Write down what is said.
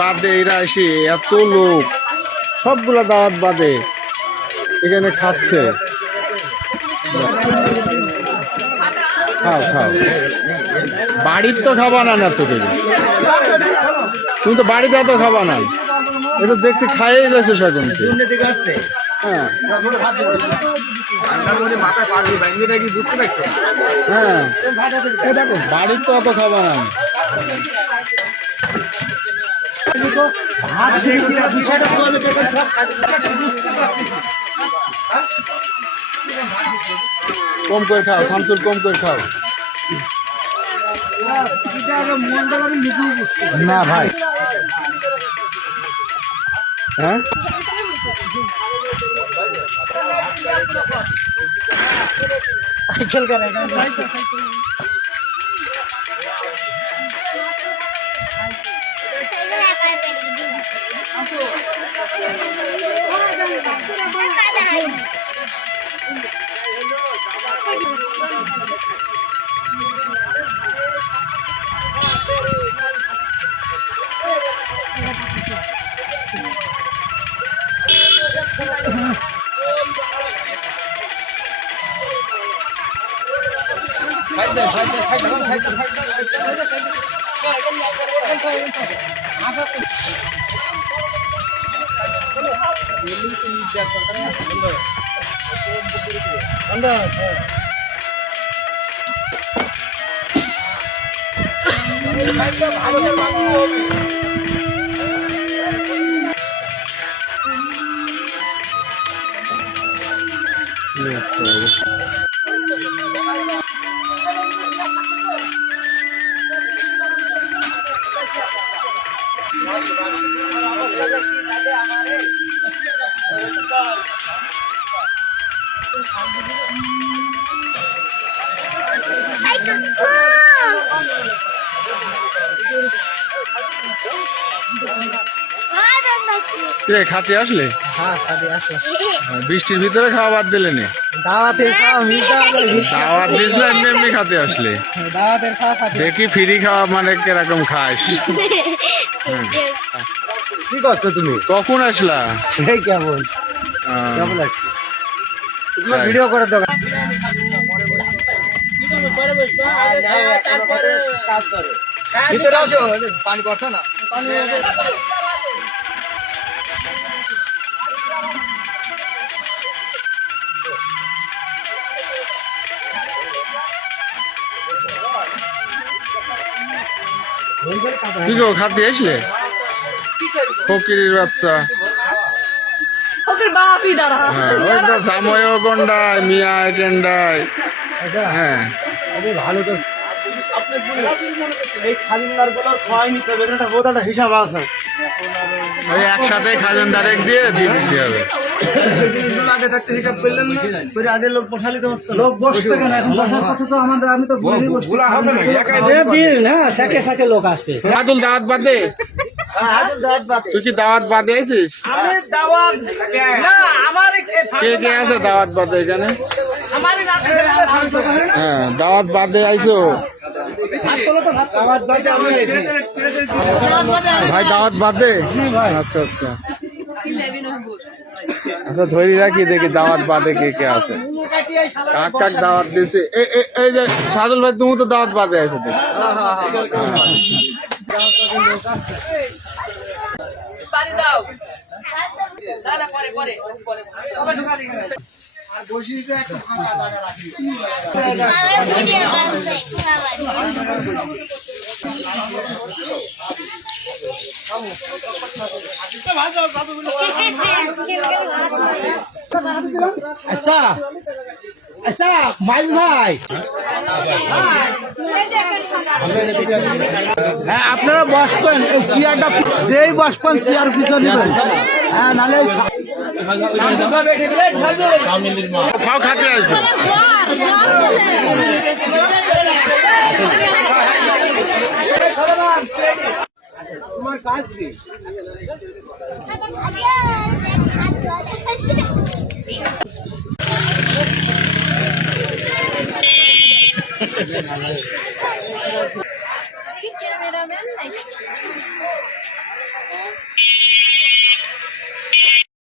বাদে এরা এসে এত লোক, সবগুলা দাওয়াত বাদে এখানে খাচ্ছে। খাও খাও, বাড়ির তো খাবা না এত কিছু, তুমি তো বাড়িতে এত খাবা না। এটা দেখছি খাইয়ে যাচ্ছে সকলকে। হ্যাঁ হ্যাঁ, বাড়ির তো অত খাবা না। কম করে খাও শামসুল, কম করে খাও। না ভাই, হ্যাঁ সাইকেল করে খাতে আসলে? হ্যাঁ খাতে আসলে। বৃষ্টির ভিতরে খাওয়া বাদ দিলে নি? দাওয়াত দিস না, এমনি এমনি খাতে আসলে? দেখি ফ্রি খাওয়া মানে কিরকম খাস। কি করছো তুমি? কখন আসলা? এই কেমন ভিডিও করে দেবে। ভিতরে আসো, পানি পড়ছে না। কি গো খাতে আসলে? ফকিরের বাচ্চা, সাময় গন্ডায় মিয়া টেন্ডায়। হ্যাঁ ভালো তো, এই খাজিনদার গুলোর খোয়াই নিতে হবে, এটা বোঝাটা হিসাব আছে। ওই একসাথে খাজিনদার দিয়ে দিতে হবে। আগে থাকতে হিসাব করলেন না, আগে লোক বসালিতে হচ্ছে, লোক বসতে কেন? এখন বসার কথা তো আমাদের, আমি তো লোক আসবে। আদুল দাওয়াত বাদে, তুই কি দাওয়াত বাদে আছিস? কে কে আছে দাওয়াত বাদে এখানে? হ্যাঁ দাওয়াত বাদে আইসো ভাই? দাওয়াত বাদে? আচ্ছা আচ্ছা আচ্ছা, ধরি রাখি দেখি দাওয়াত বাদে কে কে আছে, কাক কাক দাওয়াত দিয়েছে। এই যে সাদুল ভাই, তুমি তো দাওয়াত বাদে আছো। আচ্ছা আচ্ছা মাইল ভাই, হ্যাঁ আপনারা বসবেন, এই চেয়ারটা যেই বসবেন চেয়ার পিছনে নেবেন। হ্যাঁ নাহলে খাও খাতে আছে। তোমার কাজ কি?